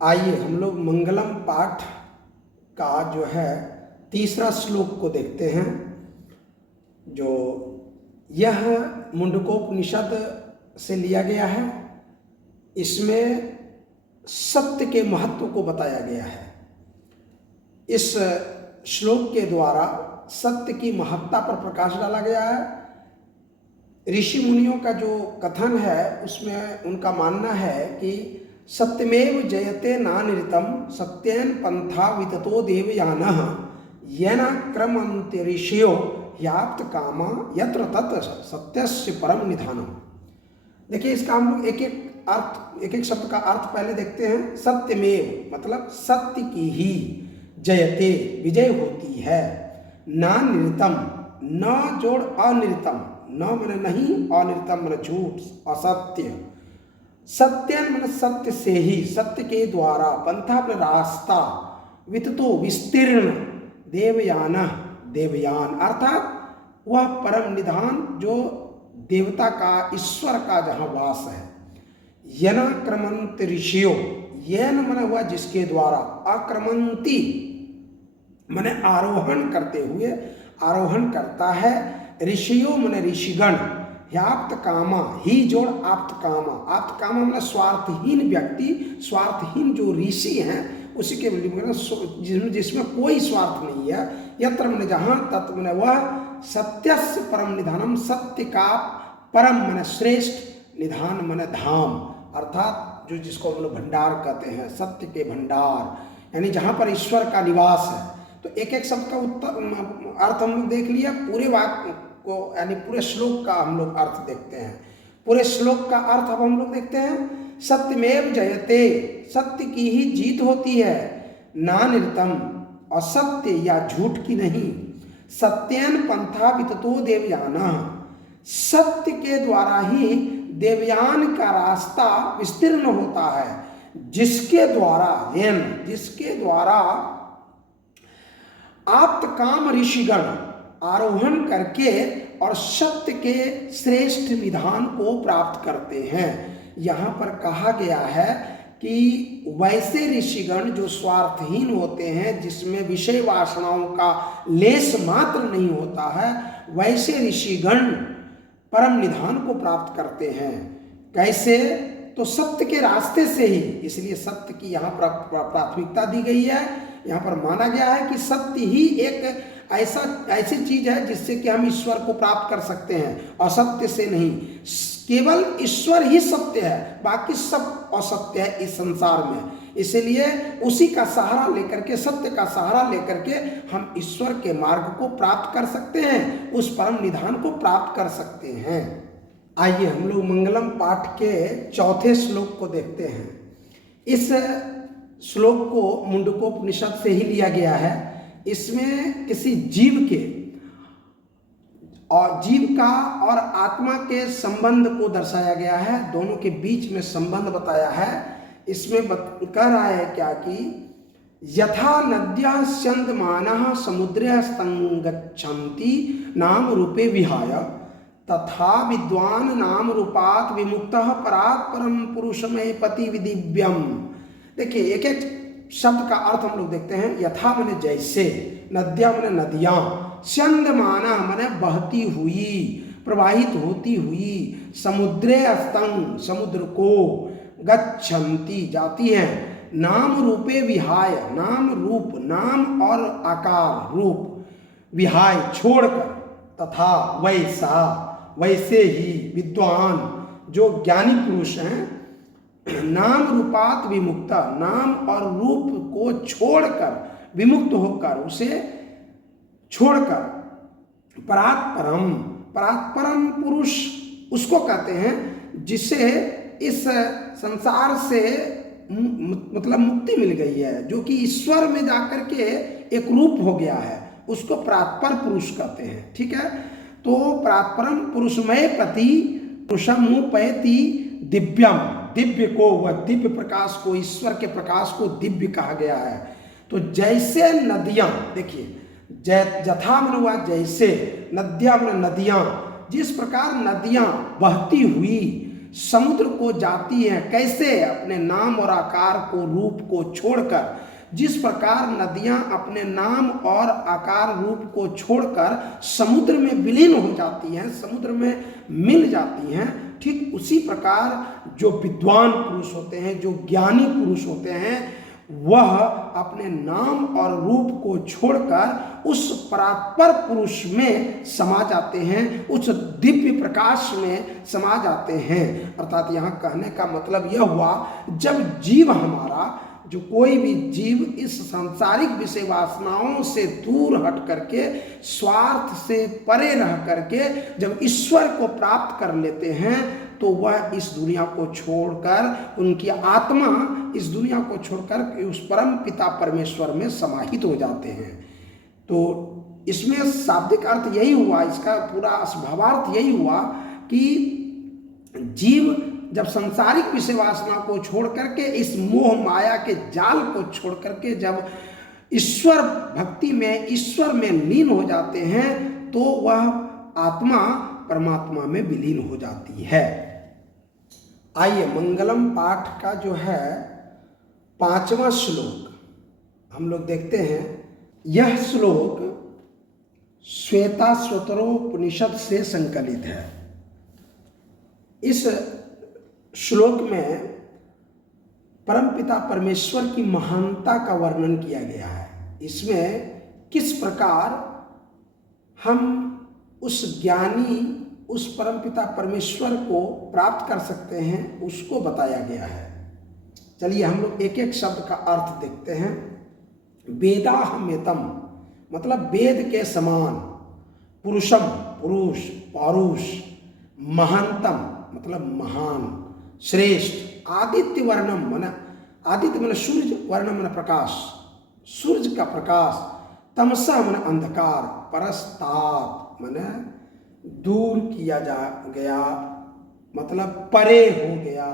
आइए हम लोग मंगलम पाठ का जो है तीसरा श्लोक को देखते हैं। जो यह मुंडकोपनिषद से लिया गया है। इसमें सत्य के महत्व को बताया गया है। इस श्लोक के द्वारा सत्य की महत्ता पर प्रकाश डाला गया है। ऋषि मुनियों का जो कथन है उसमें उनका मानना है कि सत्यमेव जयते नानिरतम सत्येन पंथा विततो देवयानः येन क्रमन्ते ऋषयो याप्त कामा यत्र तत्र सत्यस्य परम निधानम। देखिए, इसका हम लोग एक एक शब्द का अर्थ पहले देखते हैं। सत्यमेव मतलब सत्य की ही, जयते विजय होती है, नानिरतम न जोड़ अनिरतम, न मन नहीं, अनिरतम मन झूठ असत्य, सत्यन मन सत्य से ही, सत्य के द्वारा, पंथा पर रास्ता, विततो विस्तीर्ण, देवयान देवयान अर्थात वह परम निधान जो देवता का, ईश्वर का जहाँ वास है। यना क्रमंत ऋषियों, यन मन हुआ जिसके द्वारा, आक्रमंती मने आरोहण करते हुए, आरोहण करता है, ऋषियों मने ऋषिगण, याप्त कामा ही जोड़ आप्त कामा, आप्त कामा मतलब स्वार्थहीन व्यक्ति, स्वार्थहीन जो ऋषि हैं उसी के जिसमें कोई स्वार्थ नहीं है। यत्र मने जहाँ, तत् मने वह, सत्यस्य परम निधानम सत्य का परम मने श्रेष्ठ, निधान मने धाम अर्थात जो जिसको हम लोग भंडार कहते हैं, सत्य के भंडार, यानी जहाँ पर ईश्वर का निवास है। तो एक एक शब्द का अर्थ हम लोग देख लिया। पूरे वाक्य को यानी पूरे श्लोक का हम लोग अर्थ देखते हैं। पूरे श्लोक का अर्थ अब हम लोग देखते हैं। सत्यमेव जयते, सत्य की ही जीत होती है, नानिरतम असत्य या झूठ की नहीं, सत्यन पंथा विततो देवयानः, सत्य के द्वारा ही देवयान का रास्ता विस्तीर्ण होता है, जिसके द्वारा, जिसके द्वारा आप्त काम ऋषिगण आरोहण करके और सत्य के श्रेष्ठ निधान को प्राप्त करते हैं। यहाँ पर कहा गया है कि वैसे ऋषिगण जो स्वार्थहीन होते हैं, जिसमें विषय वासनाओं का लेस मात्र नहीं होता है, वैसे ऋषिगण परम निधान को प्राप्त करते हैं। कैसे? तो सत्य के रास्ते से ही। इसलिए सत्य की यहाँ पर प्राथमिकता दी गई है। यहाँ पर माना गया है कि सत्य ही एक ऐसी चीज है जिससे कि हम ईश्वर को प्राप्त कर सकते हैं, असत्य से नहीं। केवल ईश्वर ही सत्य है, बाकी सब असत्य है इस संसार में। इसलिए उसी का सहारा लेकर के, सत्य का सहारा लेकर के हम ईश्वर के मार्ग को प्राप्त कर सकते हैं, उस परम निधान को प्राप्त कर सकते हैं। आइए हम लोग मंगलम पाठ के चौथे श्लोक को देखते हैं। इस श्लोक को मुंडकोपनिषद से ही लिया गया है। इसमें किसी जीव के और जीव का और आत्मा के संबंध को दर्शाया गया है, दोनों के बीच में संबंध बताया है। इसमें कह रहा है क्या कि यथा नद्यः स्यन्दमानः समुद्रे संगच्छन्ति नाम रूपे विहाय तथा विद्वान नाम रूपात् विमुक्तः परात् परम पुरुषमय पति विदिव्यम। देखिए, एक एक शब्द का अर्थ हम लोग देखते हैं। यथा मने जैसे, नद्या मने नदियाँ, स्यन्दमाना मने बहती हुई, प्रवाहित होती हुई, समुद्रे अस्तंग समुद्र को, गच्छन्ति जाती है, नाम रूपे विहाय नाम रूप, नाम और आकार रूप, विहाय छोड़कर, तथा वैसा वैसे ही, विद्वान जो ज्ञानी पुरुष हैं, नाम रूपात विमुक्ता नाम और रूप को छोड़कर, विमुक्त होकर, उसे छोड़कर, परात्परम, परात्परम पुरुष उसको कहते हैं जिसे इस संसार से मतलब मुक्ति मिल गई है, जो कि ईश्वर में जाकर के एक रूप हो गया है, उसको परात्पर पुरुष कहते हैं। ठीक है, तो परात्परम पुरुषमय पति पुरुषमुपैति दिव्यम, दिव्य को, वह दिव्य प्रकाश को, ईश्वर के प्रकाश को दिव्य कहा गया है। तो जैसे नदियाँ, देखिए जथा मन हुआ जैसे, नद्या मन नदियाँ, जिस प्रकार नदियाँ बहती हुई समुद्र को जाती हैं, कैसे? अपने नाम और आकार को, रूप को छोड़कर। जिस प्रकार नदियां अपने नाम और आकार रूप को छोड़कर समुद्र में विलीन हो जाती हैं, समुद्र में मिल जाती हैं, ठीक उसी प्रकार जो विद्वान पुरुष होते हैं, जो ज्ञानी पुरुष होते हैं, वह अपने नाम और रूप को छोड़कर उस परात्पर पुरुष में समा जाते हैं, उस दिव्य प्रकाश में समा जाते हैं। अर्थात यहाँ कहने का मतलब यह हुआ, जब जीव हमारा, जो कोई भी जीव इस सांसारिक विषय वासनाओं से दूर हट करके, स्वार्थ से परे रह करके जब ईश्वर को प्राप्त कर लेते हैं, तो वह इस दुनिया को छोड़कर, उनकी आत्मा इस दुनिया को छोड़कर उस परम पिता परमेश्वर में समाहित हो जाते हैं। तो इसमें शाब्दिक अर्थ यही हुआ, इसका पूरा स्वभावार्थ यही हुआ कि जीव जब सांसारिक विषय वासना को छोड़ करके, इस मोह माया के जाल को छोड़ करके जब ईश्वर भक्ति में, ईश्वर में लीन हो जाते हैं, तो वह आत्मा परमात्मा में विलीन हो जाती है। आइए मंगलम पाठ का जो है 5वां श्लोक हम लोग देखते हैं। यह श्लोक श्वेताश्वतरोपनिषद से संकलित है। इस श्लोक में परमपिता परमेश्वर की महानता का वर्णन किया गया है। इसमें किस प्रकार हम उस ज्ञानी, उस परमपिता परमेश्वर को प्राप्त कर सकते हैं, उसको बताया गया है। चलिए हम लोग एक एक शब्द का अर्थ देखते हैं। वेदाहमेतम मतलब वेद के समान, पुरुषम पुरुष, पौरुष, महानतम मतलब महान, श्रेष्ठ, आदित्य वर्णम मन, आदित्य मन सूर्य, वर्णम मन प्रकाश, सूर्य का प्रकाश, तमसा मन अंधकार, परस्तात मन दूर किया जा गया, मतलब परे हो गया,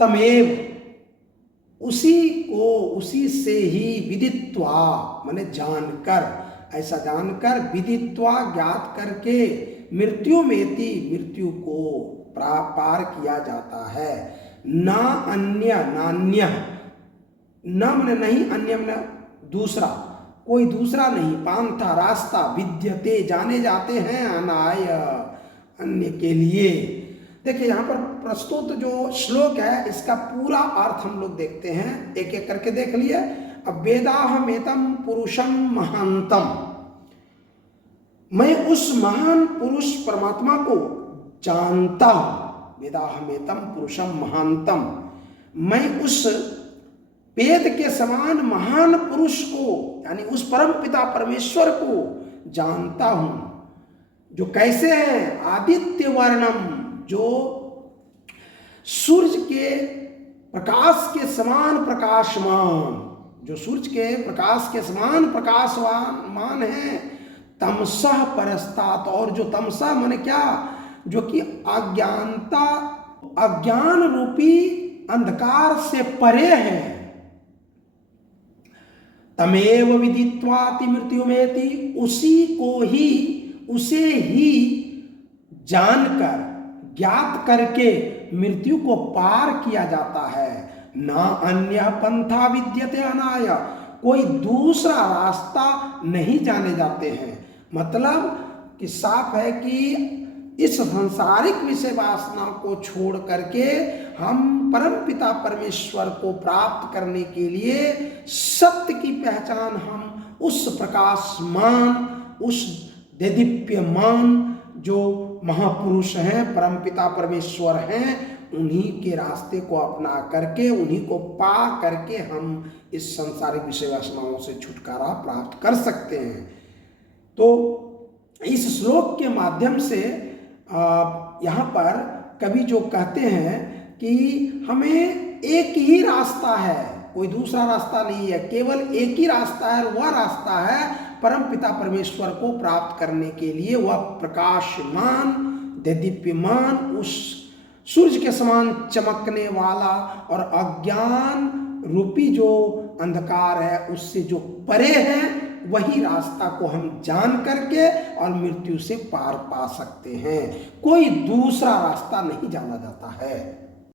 तमेव उसी को, उसी से ही, विदित्वा माने जानकर, ऐसा जानकर, विदित्वा ज्ञात करके, मृत्यु मेति मृत्यु को पार किया जाता है। ना अन्य, नान्य, न मन नहीं, अन्य मन दूसरा, कोई दूसरा नहीं, पांथा रास्ता, विद्यते जाने जाते हैं, अनाय अन्य के लिए। देखिए यहाँ पर प्रस्तुत जो श्लोक है, इसका पूरा अर्थ हम लोग देखते हैं, एक एक करके देख लिए। अब वेदाहमेतम पुरुषम महानतम, मैं उस महान पुरुष परमात्मा को जानता हूं। वेदाहमेतम पुरुषम महानतम, मैं उस वेद के समान महान पुरुष को, यानी उस परम पिता परमेश्वर को जानता हूं, जो कैसे है? आदित्य वर्णम, जो सूर्य के प्रकाश के समान प्रकाशमान, जो सूर्य के प्रकाश के समान प्रकाशमान है। तमसः परस्तात, और जो तमसा माने क्या? जो कि अज्ञानता, अज्ञान रूपी अंधकार से परे है। तमेव विदित्वाति मृत्युमेति, उसी को ही, उसे ही जानकर, ज्ञात करके मृत्यु को पार किया जाता है। ना अन्य पंथा विद्यते अनाय, कोई दूसरा रास्ता नहीं जाने जाते हैं। मतलब कि साफ है कि इस सांसारिक विषय वासना को छोड़ करके हम परम पिता परमेश्वर को प्राप्त करने के लिए सत्य की पहचान हम उस प्रकाशमान, उस देदीप्यमान जो महापुरुष हैं, परम पिता परमेश्वर हैं, उन्हीं के रास्ते को अपना करके, उन्हीं को पा करके हम इस सांसारिक विषय वासनाओं से छुटकारा प्राप्त कर सकते हैं। तो इस श्लोक के माध्यम से यहाँ पर कवि जो कहते हैं कि हमें एक ही रास्ता है, कोई दूसरा रास्ता नहीं है, केवल एक ही रास्ता है, वह रास्ता है परम पिता परमेश्वर को प्राप्त करने के लिए। वह प्रकाशमान, देदीप्यमान, उस सूर्य के समान चमकने वाला और अज्ञान रूपी जो अंधकार है उससे जो परे है, वही रास्ता को हम जान करके और मृत्यु से पार पा सकते हैं। कोई दूसरा रास्ता नहीं जाना जाता है।